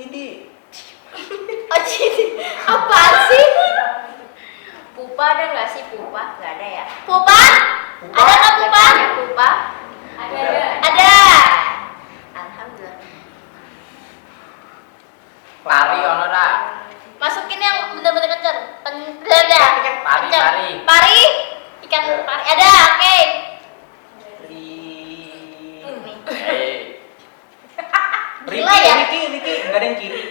Cidi. Oh Cidi, apaan sih? Pupa ada nggak sih pupa? Nggak ada ya. Pupa? Ada nggak Pupa? Pupa? Ada. Ada. Alhamdulillah. Pari ono ra? Masukin yang bener-bener kenceng. Ada. Pari. Pari? Ikan pari. Ada, oke. Gila ya? Riki, enggak ada yang kiri.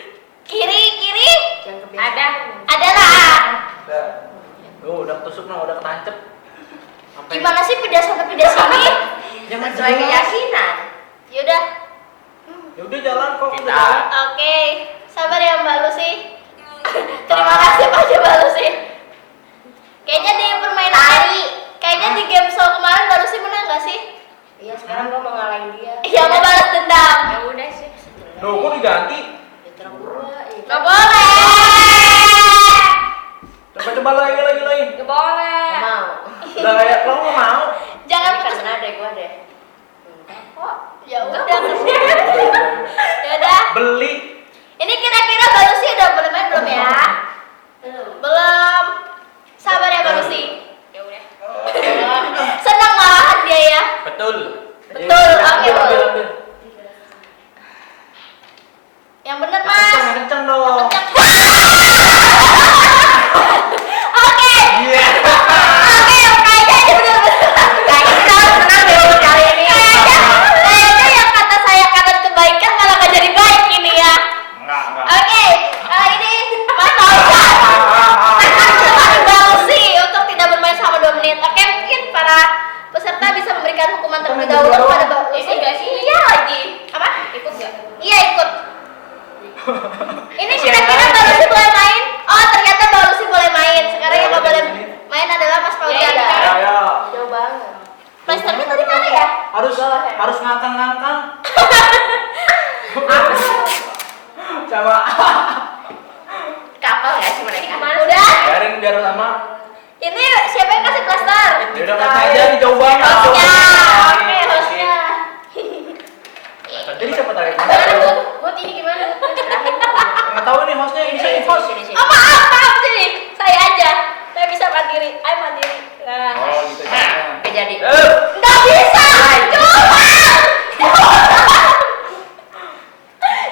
Kiri. Jangan kebiasaan. Ada lah. Udah ketusuk udah ketancep. Gimana sih pindah sana pindah sini? Jangan Sesuai keyakinan. Yaudah. Ya udah jalan kok Kita. Oke. Sabar ya Mbak Lucy. Terima kasih Mbak Lucy. Kayaknya di permainan kayaknya di game show kemarin Mbak Lucy menang nggak sih? Iya sekarang gua mau ngalahin dia. Iya mau balas dendam. Ya udah sih. Loh, kok diganti? Ya terang gua. Nggak boleh. Coba lagi. Nggak boleh. Nggak mau. Udah kayak lo nggak mau. Jangan Ini putus. kan ada gua deh. Oh, ya udah. Ya udah. Beli. Ini kira-kira Mbak Lucy udah boleh main belum ya? Belum. Sabar ya Mbak Lucy. Ya udah. Senang malahan dia ya. Betul. Betul, oke, Ambil. Yang bener Mas. Kenceng dong. Kencang. Oke. Iya. Oke, kayaknya ini bener-bener. Kayaknya kita harus menang deh untuk kali ini. Kayaknya yang kata saya kata kebaikan malah nggak jadi baik ini ya. Enggak. Oke, ini Mas Fauzan akan menemani Mbak Lucy untuk tidak bermain selama 2 menit. Oke, mungkin para peserta bisa memberikan hukuman terlebih dahulu kepada Mbak Lucy. Ikut nggak sih? Iya lagi. Apa? Ikut nggak? Iya ikut. Ini kira-kira Mbak Lucy boleh main? Oh ternyata Mbak Lucy boleh main. Sekarang yang nggak boleh main adalah Mas Fauzan. Iya. Ayo. Jauh banget. Plasternya tadi mana ya? Harus ngangkang. Coba. Kapal nggak sih mereka? Udah. Biar sama. Ini siapa yang kasih plaster? Ya udah kasih aja nih jauh banget. Hostnya. Oke hostnya. Jadi siapa tarik? Buat ini gimana? Terakhir. Nggak tahu nih hostnya ini saya host. Sini. Oh maaf sini. Saya aja. Saya bisa mandiri. Ayo mandiri. Nah. Oh gitu ya. Oke jadi. Nggak bisa.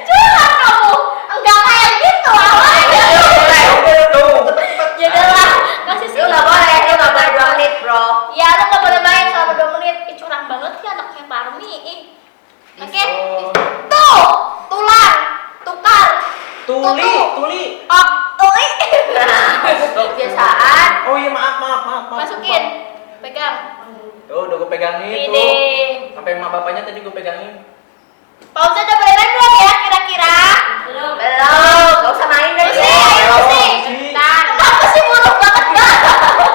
Curang kamu. Enggak kayak gitu awalnya. Ya udahlah. Kasih Lu nggak boleh 2 menit bro. Ya lu nggak boleh main selama 2 menit. Ih curang banget sih anaknya Parmi. Ih. Oke. Tuh. Tulang. Tukar. Tuli. Oh, tuli. Kebiasaan. Oh iya maaf. Masukin. Pegang. Tuh udah gue pegangin tuh. Ini. Sampai emak bapaknya tadi gue pegangin. Pausa udah boleh main belum ya kira-kira? Belum. Gak usah main deh. Lucy, ayo Lucy. Nah. Kenapa sih buruk banget banget?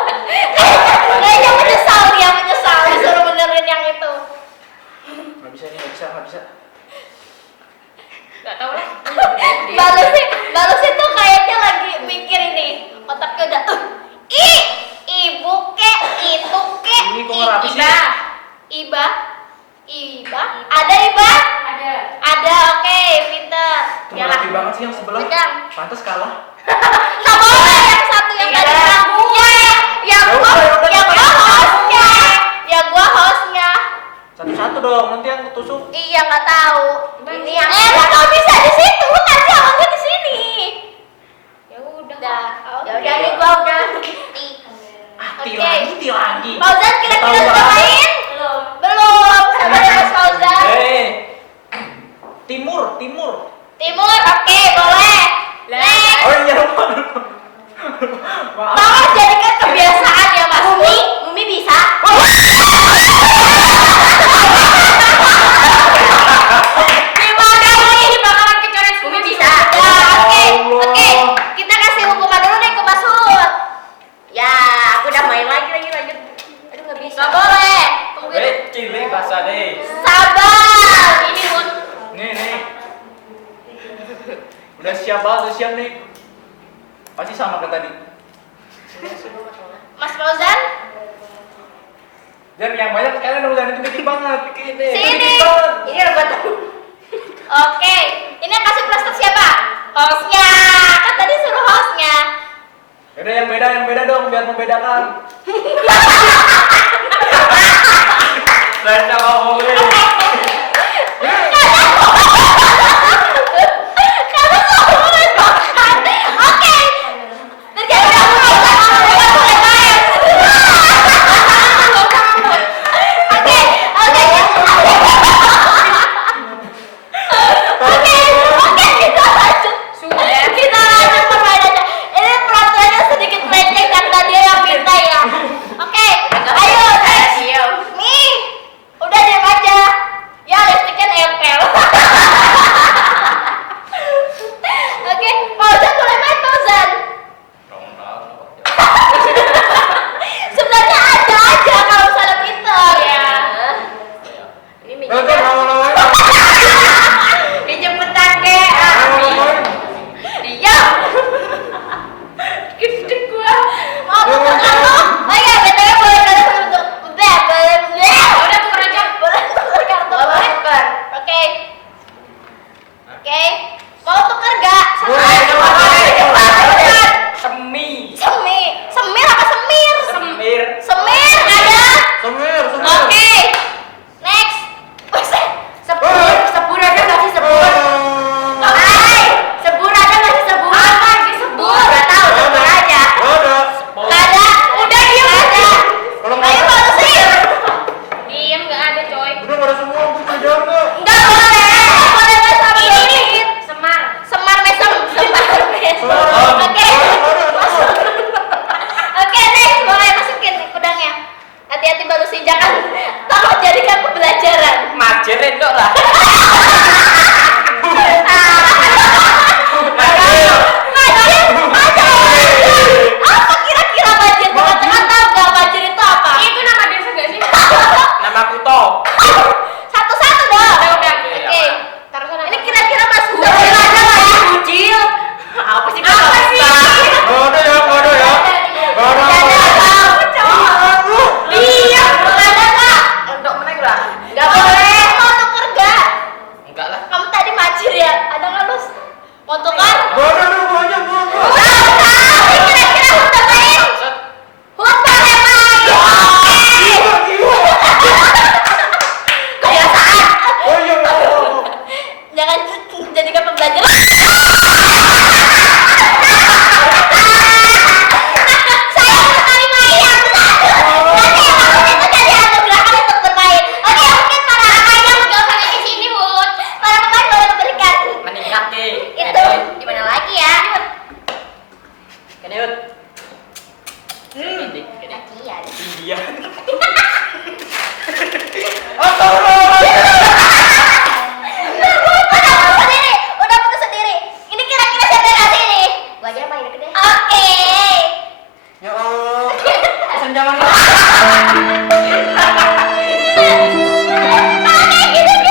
Kayaknya menyesal disuruh benerin yang itu. Nggak bisa. Gak tau lah. Mbak Lucy tuh kayaknya lagi mikir ini. Otaknya udah ibu kek, itu kek, Ini kok nggak rapi sih? Iba. Ada Iba? Ada, oke, pinter. Tuh rapi banget sih yang sebelah. Pegang. Pantes kalah. Nggak boleh yang satu yang tadi bilang yang gua hostnya. Satu-satu dong, nanti yang ketusuk. Iya nggak tahu. Ini yang lu nggak bisa di situ, tadi awalnya di sini. ya udah. Ya udah nih gua udah. Ti Oke. lagi. Fauzan kira-kira Tahu sudah lah. main? Belum. Sabar ya Mas Fauzan. Timur. Timur, oke, boleh. Next. Oh iya lupa. Maaf. Tolong jadikan kebiasaan ya Mas. Umi bisa. Gimana nih bakalan kecoret Umi bisa. Oke. Kita kasih hukuman dulu nih ke Mas Hud. Ya, aku udah main lagi lanjut. Aduh nggak bisa. Nggak boleh. Tunggu dulu. Cilik bahasa deh. Sabar. Ini Hud. Nih. Udah siap nih. Pasti sama kayak tadi. Mas Fauzan. Dan yang banyak kalian udah itu dikit banget. Sini. Ini udah buat. Oke. Ini yang kasih plaster siapa? Hostnya, kan tadi suruh hostnya. Yaudah yang beda dong biar membedakan. Saya ngomongin. Kamu mulai makan. Oke. Terjadi kamu mulai main. Oke. Kita lanjut. Sudah. Kita lanjut permainannya. Ini peraturannya sedikit melenceng karena dia yang minta ya. Oke. Ayo, next. Nih. Udah diam aja. Ya, lipstiknya nempel. Oke, Fauzan mulai main Fauzan. Sebenarnya ada aja kalau misalnya pinter. Ya. Ini minyak. Dijemputan ke diam. Gede gua. Mau tukar kartu? Oh iya, BTW boleh kalian untuk Udah tuker aja. boleh tukar kartu. Boleh tuker. Oke. Oke. Mau tukar gak? Semi. Semir apa semir? Semir. Semir ada? Semir. Oke. Next. Buset. Sebur aja nggak sih sebur? Hai, sebur aja nggak sih sebur? Apa sih sebur? Nggak tahu sebur aja. Ada. Nggak ada. Udah diem aja. Kalau Ayo nggak baru sih. Diem nggak ada coy. udah pada semua aku kejar nggak? Enggak boleh. Boleh main sama Ini dikit. Semar. Semar mesem. Semar mesem. Oke. Oke, next. Boleh masukin kudangnya. Hati-hati baru sih. Jangan tolong jadikan pembelajaran. Majerin dok lah. Apa kira-kira banjir? Teman-teman tahu nggak banjir itu apa? Itu nama desa nggak sih? Nama Kuto. Satu-satu dong. Udah. Oke. Taruh sana. Ini kira-kira Mas Huda Sebur ada aja nggak nggak ya? sih bujil? Apa sih? Apa sih? Nggak ada ya, nggak ada ya. Nggak ada. Nggak ada. Iya, nggak ada nggak? Untuk menang lah. Nggak boleh. Mau tuker nggak? Enggak lah. Kamu tadi macir ya? Ada nggak Lus? Mau tukar? Nggak ada lu banyak gua. Ini kira-kira Huda main? Huda boleh main. Kebiasaan. Oh iya. Jangan jadikan pembelajaran. Saya sekali main yang nanti yang aku itu jadi ada belakang untuk bermain. Oke, mungkin para ayam nggak usah di sini, Bud. Para pemain boleh memberikan Meningkat ke. itu di mana lagi ya? Keniut. Kajian. India. Udah putus sendiri. Ini kira-kira siapa yang ngasih ini? Gua aja main deket deh. Oke. Ya Allah. Senjangan. Oke, gitu.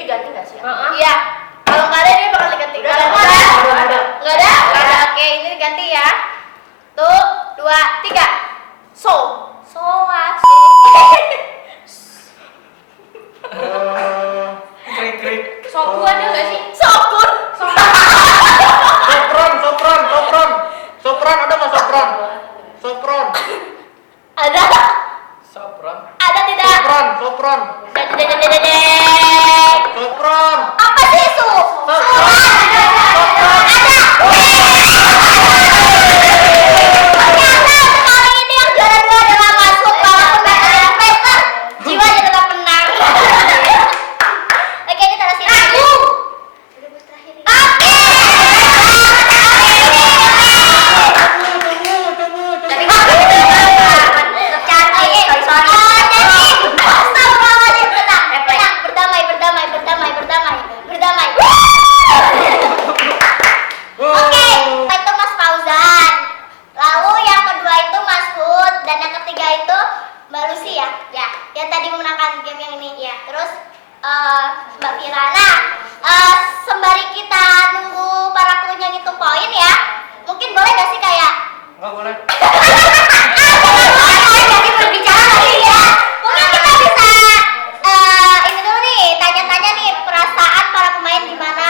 diganti nggak sih? Iya. Kalau nggak ada dia bakal diganti. Udah, Kalau udah, nggak ada, udah. nggak ada, nggak ada. Oke, ini diganti ya. Tuh, 2, 3. So. Krik-krik. Soku ada nggak sih? Sokun. Sopran, sopran, sopran. Sopran ada nggak sopran? Sopran. Ada. Sopran. Ada tidak? Sopran, sopran. Dedek. Sopran. Apa sih su? Sopran. Kali ini yang juara 2 adalah masuk walaupun nggak ada pressure, jiwanya tetap menang. Oke, ini taruh sini. Oke. Tapi kan tetap cantik. Sorry. Astagfirullahaladzim, tenang, tenang, berdamai. Oke, itu Mas Fauzan. Lalu yang kedua itu Mas Hud dan yang ketiga itu Mbak Lucy ya. Ya, yang tadi memenangkan game yang ini ya. Terus Mbak Vira. Nah, sembari kita nunggu para krunya ngitung poin ya, mungkin boleh gak sih kayak Nggak boleh. jadi berbicara lagi ya. Mungkin kita bisa ini dulu nih, tanya-tanya nih perasaan para pemain gimana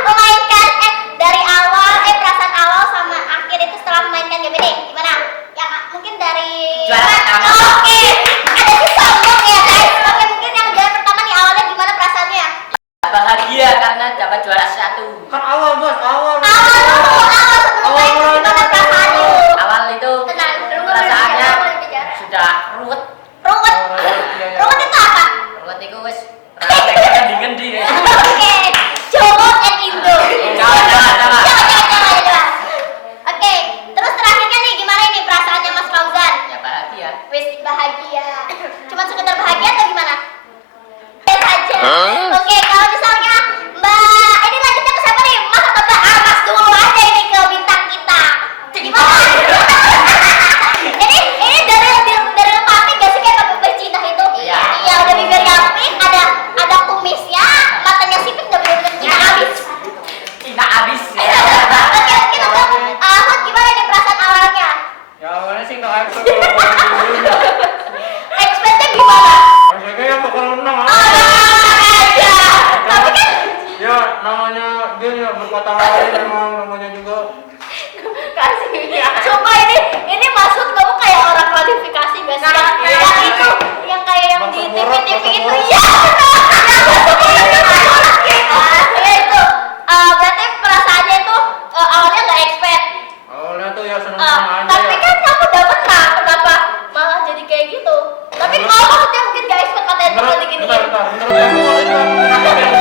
memainkan dari awal perasaan awal sama akhir itu setelah memainkan game ini gimana? Yang mungkin dari Juara pertama. Oke, ada sih sombong ya guys. Oke, mungkin yang juara pertama nih awalnya gimana perasaannya? Bahagia karena dapat juara 1. Kan awal bos, awal. Awal sebelum main gimana perasaan lu? Awal itu Tenang, perasaannya bicara. sudah ruwet. Ruwet. Ruwet itu apa? Ruwet itu wis Prakteknya ngendi ya. Oke, Jomot and Indo. Jangan. Jangan. Oke, terus terakhirnya nih gimana ini perasaannya Mas Fauzan? Ya bahagia. Wis bahagia. Cuma sekedar bahagia atau gimana? Biasa aja. Oke, kalau misalnya Mbak, ini lanjutnya ke siapa nih? Mas atau Mbak? Mas dulu aja ini ke bintang kita. Gimana? ini dari lemari gak sih kayak pakai Cina itu? Iya. Iya, udah bibirnya pink, ada kumisnya, matanya sipit udah bener-bener Cina habis. Tidak habis ya. Oke, mungkin untuk Hud gimana nih perasaan awalnya? Ya awalnya sih nggak expect kalau dulu. Expect-nya gimana? Maksudnya ya bakal menang. Aja. Tapi kan Ya namanya dia ya berkata lain memang namanya juga. Kasihnya. sumpah ini maksud kamu kayak orang klarifikasi gak sih? Yang itu, yang kayak yang di TV-TV itu. Iya. Ya itu. Berarti perasaannya itu awalnya gak expect. Awalnya tuh ya seneng-seneng aja Tapi ya. kan kamu udah menang, kenapa malah jadi kayak gitu? Tapi kalau maksudnya mungkin gak expect katanya bakal diginiin. Bentar. Menurut kamu awalnya